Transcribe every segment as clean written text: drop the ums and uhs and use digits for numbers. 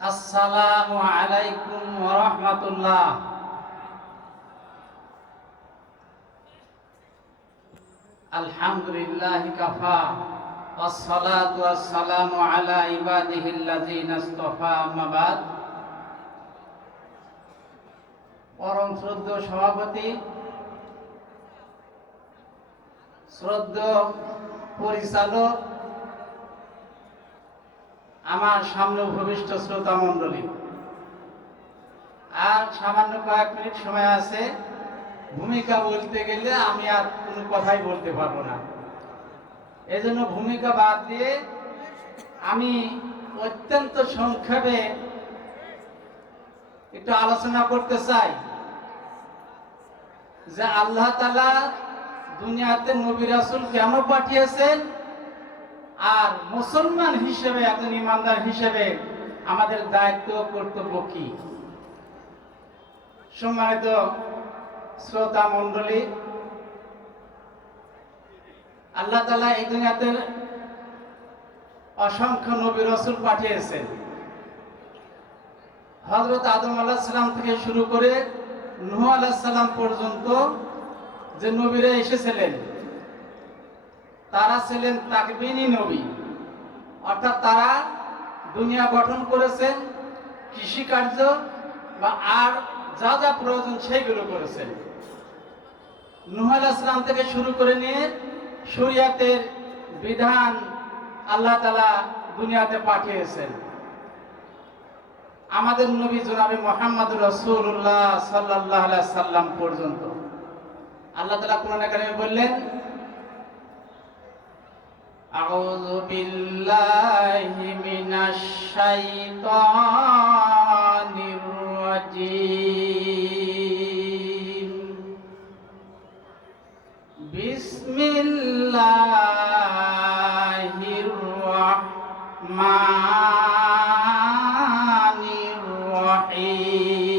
আসসালামু আলাইকুম ওয়া রাহমাতুল্লাহ। আলহামদুলিল্লাহি কাফা ওয়াসসালাতু ওয়াসসালামু আলা ইবাদিহিল্লাযিনা ইসতাফা, আম্মা বাদ। পরম শ্রদ্ধেয় সভাপতি, শ্রদ্ধেয় পরিচালক, আমার সামনে ভবিষ্ঠ শ্রোতা মণ্ডলী, আর সামান্য কয়েক মিনিট সময় আছে। ভূমিকা বলতে গেলে আমি আর কোনো কথাই বলতে পারবো না। এজন্য ভূমিকা বাদ দিয়ে আমি অত্যন্ত সংক্ষেপে একটু আলোচনা করতে চাই যে আল্লাহ তাআলা দুনিয়াতে নবী রাসূল কেন পাঠিয়েছেন, আর মুসলমান হিসেবে, একজন ইমানদার হিসেবে আমাদের দায়িত্ব কর্তব্য কি। সম্মানিত শ্রোতা মণ্ডলী, আল্লাহ তাআলা এই দুনিয়াতে অসংখ্য নবী রাসূল পাঠিয়েছেন। হযরত আদম আলাইহিস সালাম থেকে শুরু করে নূহ আলাইহিস সালাম পর্যন্ত যে নবীরা এসেছিলেন তারা ছিলেন তাকবীনী নবী, অর্থাৎ তারা দুনিয়া গঠন করেছেন, কৃষিকার্য বা আর যা যা প্রয়োজন সেইগুলো করেছেন। নূহ আলাইহিস সালাম থেকে শুরু করে নিয়ে শরীয়তের বিধান আল্লাহ তাআলা দুনিয়াতে পাঠিয়েছেন। আমাদের নবী জনাবে মুহাম্মদুর রাসূলুল্লাহ সাল্লাল্লাহু আলাইহি সাল্লাম পর্যন্ত আল্লাহ তাআলা কোরআনে কারিমে বললেন, আউযু বিল্লাহি মিনাশ শাইতানির রাজীম, বিসমিল্লাহির রাহমানির রাহিম,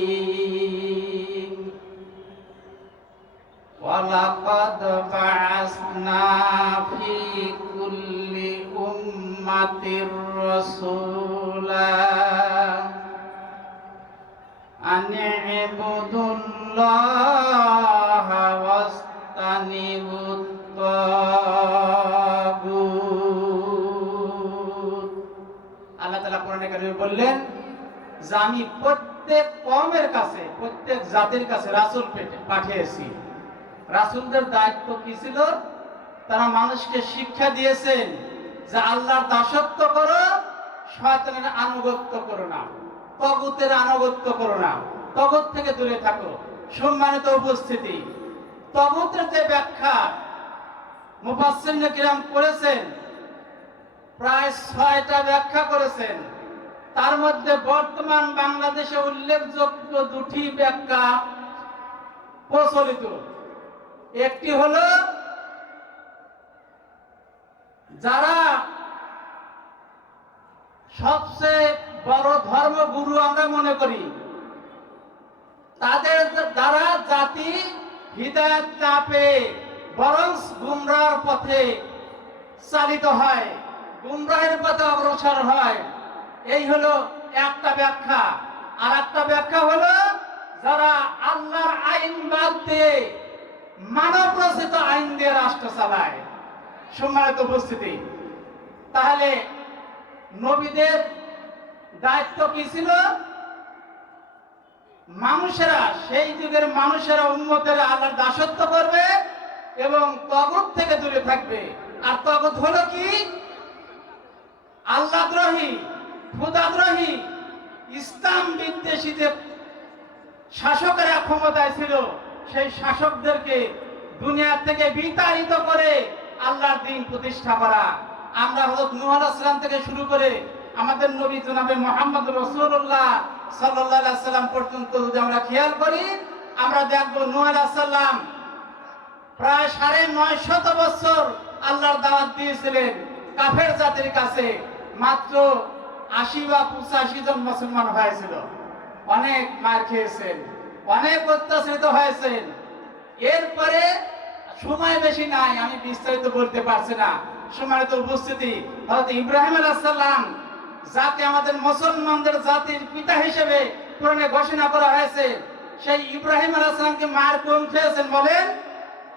ওয়ালাকাদ বা'আসনা ফি কুল্লি উম্মাতির রাসূলা আন ইবুদুল্লাহা ওয়াস্তানিবুত তাগুত। আল্লাহ তাআলা কোরআনে কারিমে বললেন যে আমি প্রত্যেক কওমের কাছে, প্রত্যেক জাতির কাছে রাসূল পাঠিয়েছি। রাসূলদের দায়িত্ব কি ছিল? তারা মানুষকে শিক্ষা দিয়েছেন যে আল্লাহর দাসত্ব করো, শয়তানের আনুগত্য করো না, তাগুতের আনুগত্য করো না, তাগুত থেকে দূরে থাকো। সম্মানিত উপস্থিতি, তাগুতের যে ব্যাখ্যা মুফাসসিরিনে কিরাম করেছেন, প্রায় 6টা ব্যাখ্যা করেছেন। তার মধ্যে বর্তমান বাংলাদেশে উল্লেখযোগ্য 2টি ব্যাখ্যা প্রচলিত। একটি হলো যারা সবচেয়ে বড় ধর্মগুরু আমরা মনে করি, তাদের দ্বারা জাতি হিদায়াত না পেয়ে বরং গুমরাহর পথে চালিত হয়, গুমরাহের পথে অগ্রসর হয়। এই হলো একটা ব্যাখ্যা। আর একটা ব্যাখ্যা হলো যারা আল্লাহর আইন বাদ দিয়ে মানব রচিত আইন দিয়ে রাষ্ট্র চালায়। সম্মানিত উপস্থিতি, তাহলে নবীদের দায়িত্ব কি ছিল? মানুষেরা, সেই যুগের মানুষেরা, উম্মতেরা আল্লাহর দাসত্ব করবে এবং তাগুত থেকে দূরে থাকবে। আর তাগুত হলো কি? আল্লাহদ্রোহী, খোদাদ্রোহী, ইসলাম বিদ্বেষী যে শাসকেরা ক্ষমতায় ছিল, সেই শাসকদেরকে দুনিয়া থেকে বিতাড়িত করে আল্লাহর দ্বীন প্রতিষ্ঠা করা। আমরা হযরত নূহ আলাইহিস সালাম থেকে শুরু করে আমাদের নবী জনাবে মুহাম্মদুর রাসূলুল্লাহ সাল্লাল্লাহু আলাইহি সাল্লাম পর্যন্ত যদি আমরা খেয়াল করি, আমরা দেখব নূহ আলাইহিস সালাম প্রায় ৯৫০ বছর আল্লাহর দাওয়াত দিয়েছিলেন কাফের জাতির কাছে। মাত্র ৮০ বা ৮৫ জন মুসলমান হয়েছিল। অনেক মার খেয়েছেন, অনেক অত্যাচারিত হয়েছেন। এরপরে সময় বেশি নাই, আমি বিস্তারিত বলতে পারছি না। সম্মানিত উপস্থিতি, হযরত ইব্রাহিম আলাইহিস সালাম যাকে আমাদের মুসলমানদের জাতির পিতা হিসেবে কোরআনে ঘোষণা করা হয়েছে, সেই ইব্রাহিম আলাইহিস সালামকে মার কম খেয়েছেন বলেন?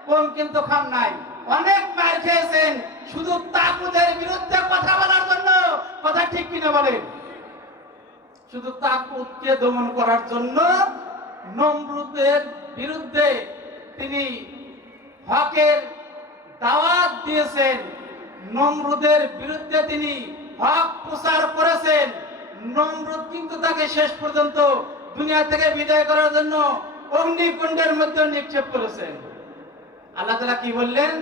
কম কিন্তু খান নাই, অনেক মার খেয়েছেন শুধু তাগুতের বিরুদ্ধে কথা বলার জন্য। কথা ঠিক কিনা বলেন? শুধু তাগুতকে দমন করার জন্য নমরুদের বিরুদ্ধে তিনি হকের দাওয়াত দিয়েছেন, নমরুদের বিরুদ্ধে তিনি হক প্রচার করেছেন। নমরুদ কিন্তু তাকে শেষ পর্যন্ত দুনিয়া থেকে বিদায় করার জন্য অগ্নিকুণ্ডের মধ্যে নিক্ষেপ করেছেন। আল্লাহ তাআলা কি বললেন?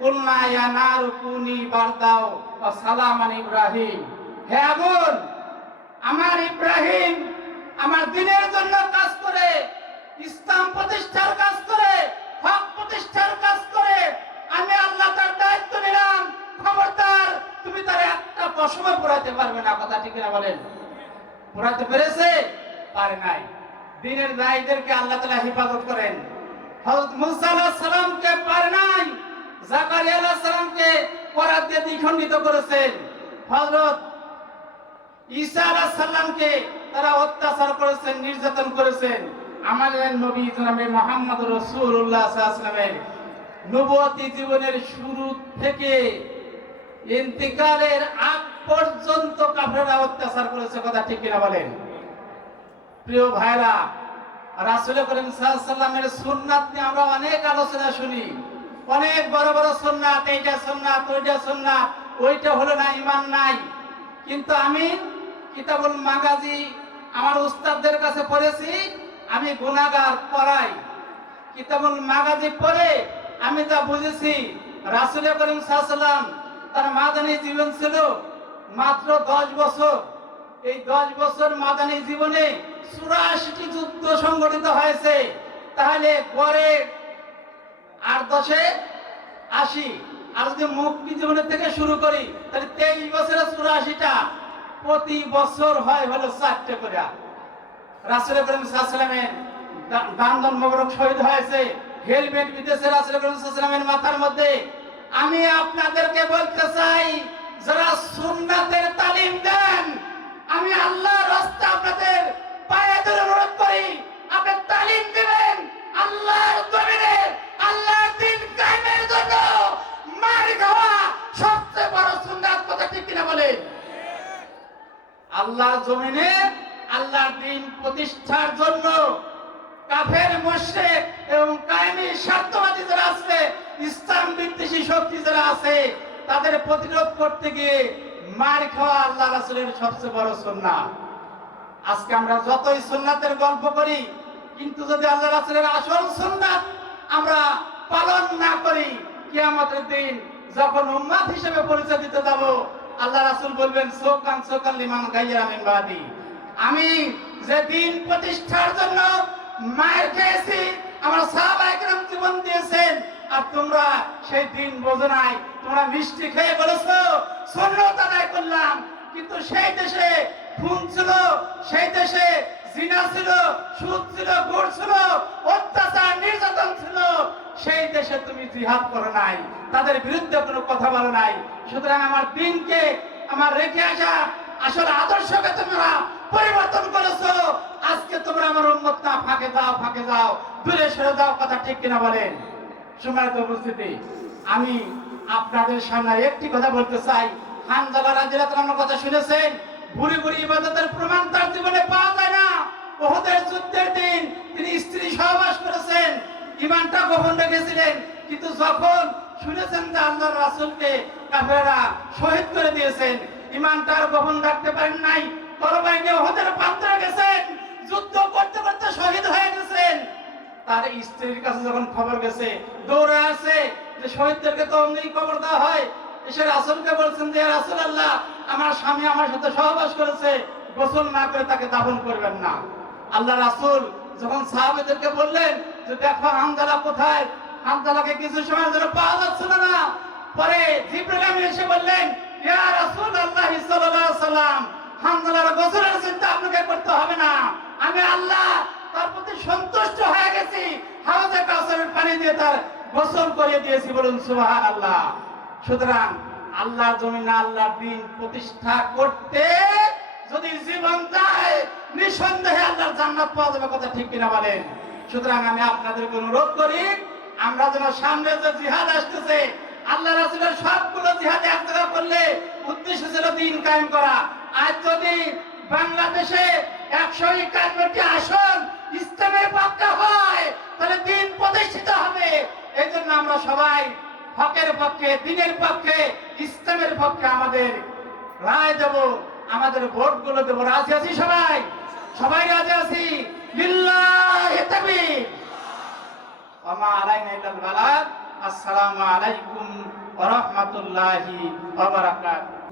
কুলনা ইয়া নারু কুনি বারদাও ওয়া সালামান ইব্রাহিম, হে আগুন আমার ইব্রাহিম আমার দ্বীনের জন্য কাজ করে, ইসলাম প্রতিষ্ঠার কাজ করে, হক প্রতিষ্ঠার কাজ করে আমি আল্লাহ তার দায়িত্ব নিলাম। খবরদার তুমি তার একটা পশমে পোড়াতে পারবে না। কথা ঠিক না বলেন? পোড়াতে পেরেছে? পারে নাই। দ্বীনের দায়ীদেরকে আল্লাহ তাআলা হেফাজত করেন। হযরত মুসা আলাইহিস সালামকে পারে নাই, জাকারিয়া আলাইহিস সালামকে করাত দিয়ে দ্বিখণ্ডিত করেছেন। হযরত ঈসা আলাইহিস সালামকে তারা অত্যাচার করেছেন, নির্যাতন করেছেন। আমাদের নবী জনাবে মুহাম্মদ রাসূলুল্লাহ সাল্লাল্লাহু আলাইহি ওয়াসাল্লামের নবুয়তি জীবনের শুরু থেকে ইন্তিকালের আগ পর্যন্ত কাফেররা অত্যাচার করেছে। কথা ঠিক কিনা বলেন? প্রিয় ভাইরা, রাসূল করিম সাল্লাল্লাহু আলাইহি ওয়াসাল্লামের সুন্নাত নিয়ে আমরা অনেক আলোচনা শুনি, অনেক বড় বড় সুন্নাত, এইটা সুন্নাত, ওইটা সুন্নাত, ওইটা হলো না ঈমান নাই। কিন্তু আমি কিতাবুল মাগাজি আমার উস্তাদদের কাছে পড়েছি, আমি গুনাহগার পড়াই। কিতাবুল মাগাজি পড়ে আমি যা বুঝেছি, রাসূল করিম সাল্লাল্লাহু আলাইহি ওয়াসাল্লাম তার মাদানী জীবন ছিল মাত্র 10 বছর। এই 10 বছর মাদানী জীবনে 84টি যুদ্ধ সংগঠিত হয়েছে। তাহলে গড়ে 8 10 80, আর যদি মুক্তি জীবনের থেকে শুরু করি তাহলে 23 বছরে 84টা, প্রতি বছর হয় হলো 4টে করে। রাসূল করিম সাল্লাল্লাহু আলাইহি ওয়াসাল্লামের দান মোবারক শহীদ হয়েছে, হেলমেট বিদেশে রাসূল করিম সাল্লাল্লাহু আলাইহি ওয়াসাল্লামের মাথার মধ্যে। আমি আপনাদেরকে বলতে চাই, যারা সুন্নাতের তালিম দেন, আমি আল্লাহর রাস্তা আপনাদের পায়ে ধরে অনুরোধ করি, আপনি তালিম দিবেন আল্লাহর জমিনে আল্লাহর দ্বীন কায়েমের জন্য। মার খাওয়া সবচেয়ে বড় সুন্নাত। কথা ঠিক কিনা বলেন? আল্লাহর জমিনে আল্লাহর দ্বীন প্রতিষ্ঠার জন্য কাফের, মুশরিক এবং কায়েমি স্বার্থবাদী যারা আছে, ইসলাম বিদ্বেষী শক্তি যারা আছে, তাদের প্রতিরোধ করতে গিয়ে মার খাওয়া আল্লাহ রাসূলের সবচেয়ে বড় সুন্নাত। আজকে আমরা যতই সুন্নাতের গল্প করি, কিন্তু যদি আল্লাহ রাসূলের আসল সুন্নাত আমরা পালন না করি, কিয়ামতের দিন যখন উম্মত হিসেবে পরিচয় দিতে যাব, আল্লাহ রাসূল বলবেন সোকান সোকান লিমান গায়রা মিন বাদি। আমি যে দিন প্রতিষ্ঠার জন্য মায়ের খেয়েছি, আমার সাহাবায়ে কেরাম জীবন দিয়েছেন, আর তোমরা সেই দিন বোঝো নাই। তোমরা মিষ্টি খেয়ে বলেছো সুন্নাত আদায় করলাম, কিন্তু সেই দেশে খুন ছিল, সেই দেশে জিনা ছিল, সুদ ছিল, ঘুষ ছিল, অত্যাচার নির্যাতন ছিল, সেই দেশে তুমি জিহাদ করো নাই, তাদের বিরুদ্ধে কোনো কথা বলো নাই। সুতরাং আমার দিনকে, আমার রেখে আসা আসলে আদর্শকে তোমরা পরিবর্তন করেছো। আজকে তোমরা আমার উম্মত না, ফাঁকে যাও, ফাঁকে যাও, দূরে সরে যাও। কথা ঠিক কিনা বলেন? সম্মানিত উপস্থিতি, আমি আপনাদের সামনে একটি কথা বলতে চাই। হানজালা রাদিয়াল্লাহু আনহুর কথা শুনেছেন? বুড়ি বুড়ি ইবাদতের প্রমাণ তার জীবনে পাওয়া যায় না। উহুদের যুদ্ধের দিন তিনি স্ত্রী সহবাস করেছেন, ঈমানটা গোপন রেখেছিলেন, কিন্তু যখন শুনেছেন যে আল্লাহর রাসূলকে কাফেররা শহীদ করে দিয়েছেন, ঈমানটা আর গোপন রাখতে পারেন নাই। তরবারি নিয়ে উহুদের প্রান্তরে গেছেন, যুদ্ধ করতে করতে শহীদ হয়ে গেছেন। তার স্ত্রীর কাছে যখন খবর গেছে, দৌড়ে আসে যে শহীদদেরকে তো অমনি কবর দেওয়া হয়। এসে রাসূলকে বলছেন যে রাসূলুল্লাহ, আমার স্বামী আমার সাথে সহবাস করেছে, গোসল না করে তাকে দাফন করবেন না। আল্লাহ রাসূল যখন সাহাবীদেরকে বললেন যে দেখো হানজালা কোথায়, হানজালাকে কিছু সময়ের জন্য পাওয়া যাচ্ছিল না। পরে জিবরিল আমিন এসে বললেন, ইয়া রাসূলুল্লাহ সাল্লাল্লাহু আলাইহি ওয়াসাল্লাম, হানজালার গোসলের চিন্তা আপনাকে করতে হবে না, আমি আল্লাহ তার প্রতি সন্তুষ্ট হয়ে গেছি, হাওজে কাউসারের পানি দিয়ে তার গোসল করিয়ে দিয়েছি। বলুন সুবহানাল্লাহ। সুতরাং আল্লাহর জমিনে আল্লাহর দ্বীন প্রতিষ্ঠা করতে যদি জীবন যায়, নিঃসন্দেহে আল্লাহর জান্নাত পাওয়া যাবে। কথা ঠিক কিনা বলেন? সুতরাং আমি আপনাদেরকে অনুরোধ করি, আমরা যেন সামনে যে জিহাদ আসতেছে, আল্লাহ রাসূলের সবগুলো জিহাদ এক জায়গা করলে উদ্দেশ্য ছিল দ্বীন কায়েম করা। আজ যদি বাংলাদেশে 151টি আসন ইসলামের পক্ষে হয়, তাহলে দ্বীন প্রতিষ্ঠিত হবে। এই জন্য আমরা সবাই হকের পক্ষে, দ্বীনের পক্ষে, ইসলামের পক্ষে আমাদের রায় দেব, আমাদের ভোটগুলো দেব। রাজি আছি সবাই? সবাই রাজি আছি? লিল্লাহি তাকবীর। ওয়া মা আলাইনা ইল্লাল বালাগ। আসসালামু আলাইকুম ওয়া রাহমাতুল্লাহি ওয়া বারাকাতুহু।